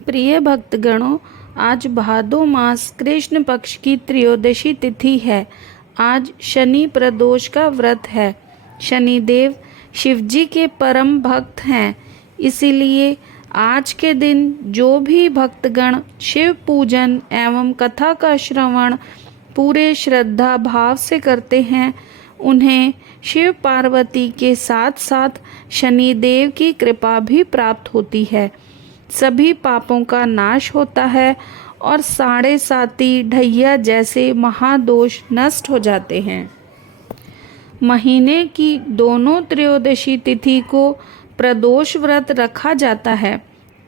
प्रिय भक्तगणों, आज भादो मास कृष्ण पक्ष की त्रयोदशी तिथि है। आज शनि प्रदोष का व्रत है। शनिदेव शिवजी के परम भक्त हैं, इसीलिए आज के दिन जो भी भक्तगण शिव पूजन एवं कथा का श्रवण पूरे श्रद्धा भाव से करते हैं, उन्हें शिव पार्वती के साथ साथ शनिदेव की कृपा भी प्राप्त होती है। सभी पापों का नाश होता है और साढ़े साती ढैया जैसे महादोष नष्ट हो जाते हैं। महीने की दोनों त्रयोदशी तिथि को प्रदोष व्रत रखा जाता है।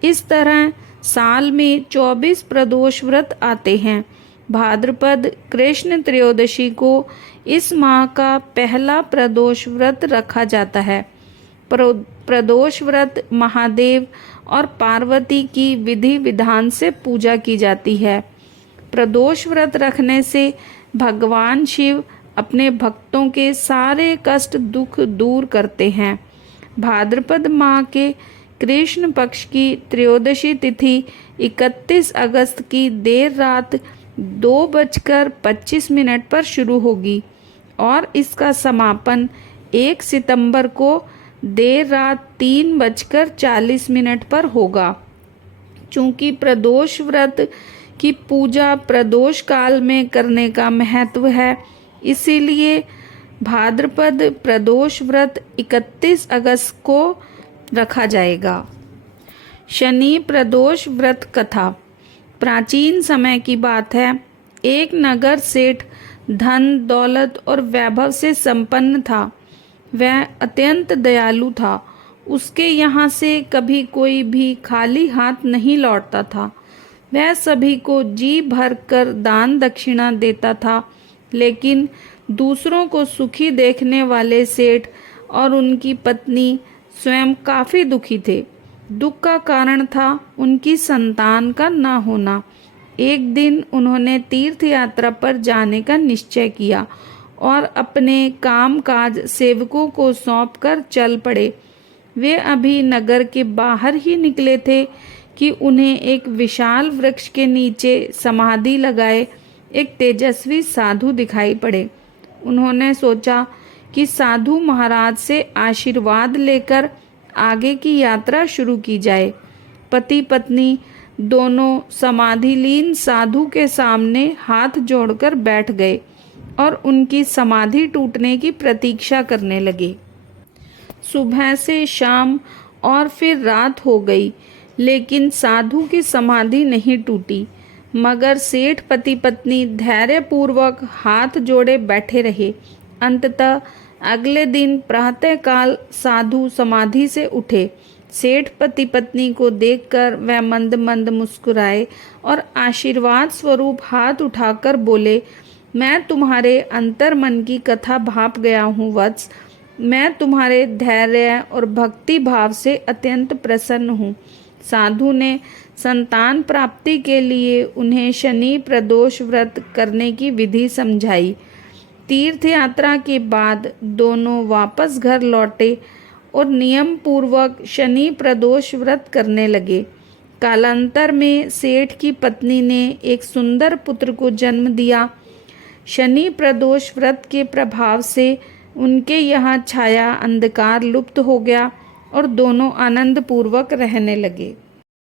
इस तरह साल में 24 प्रदोष व्रत आते हैं। भाद्रपद कृष्ण त्रयोदशी को इस माह का पहला प्रदोष व्रत रखा जाता है। प्रदोष व्रत महादेव और पार्वती की विधि विधान से पूजा की जाती है। प्रदोष व्रत रखने से भगवान शिव अपने भक्तों के सारे कष्ट दुख दूर करते हैं। भाद्रपद माह के कृष्ण पक्ष की त्रयोदशी तिथि 31 अगस्त की देर रात 2:25 पर शुरू होगी और इसका समापन 1 सितंबर को देर रात 3:40 पर होगा। चूंकि प्रदोष व्रत की पूजा प्रदोष काल में करने का महत्व है, इसीलिए भाद्रपद प्रदोष व्रत 31 अगस्त को रखा जाएगा। शनि प्रदोष व्रत कथा। प्राचीन समय की बात है। एक नगर सेठ धन दौलत और वैभव से संपन्न था। वह अत्यंत दयालु था। उसके यहाँ से कभी कोई भी खाली हाथ नहीं लौटता था। वह सभी को जी भर कर दान दक्षिणा देता था। लेकिन दूसरों को सुखी देखने वाले सेठ और उनकी पत्नी स्वयं काफी दुखी थे। दुख का कारण था उनकी संतान का न होना। एक दिन उन्होंने तीर्थ यात्रा पर जाने का निश्चय किया और अपने कामकाज सेवकों को सौंपकर चल पड़े। वे अभी नगर के बाहर ही निकले थे कि उन्हें एक विशाल वृक्ष के नीचे समाधि लगाए एक तेजस्वी साधु दिखाई पड़े। उन्होंने सोचा कि साधु महाराज से आशीर्वाद लेकर आगे की यात्रा शुरू की जाए। पति पत्नी दोनों समाधिलीन साधु के सामने हाथ जोड़कर बैठ गए और उनकी समाधि टूटने की प्रतीक्षा करने लगे। सुबह से शाम और फिर रात हो गई, लेकिन साधु की समाधि नहीं टूटी। मगर सेठ पति पत्नी धैर्यपूर्वक हाथ जोड़े बैठे रहे। अंततः अगले दिन प्रातःकाल साधु समाधि से उठे। सेठ पति पत्नी को देखकर वह मंद मंद मुस्कुराए और आशीर्वाद स्वरूप हाथ उठाकर बोले, मैं तुम्हारे अंतर मन की कथा भाप गया हूँ वत्स। मैं तुम्हारे धैर्य और भक्ति भाव से अत्यंत प्रसन्न हूँ। साधु ने संतान प्राप्ति के लिए उन्हें शनि प्रदोष व्रत करने की विधि समझाई। तीर्थ यात्रा के बाद दोनों वापस घर लौटे और नियम पूर्वक शनि प्रदोष व्रत करने लगे। कालांतर में सेठ की पत्नी ने एक सुंदर पुत्र को जन्म दिया। शनि प्रदोष व्रत के प्रभाव से उनके यहाँ छाया अंधकार लुप्त हो गया और दोनों आनंद पूर्वक रहने लगे।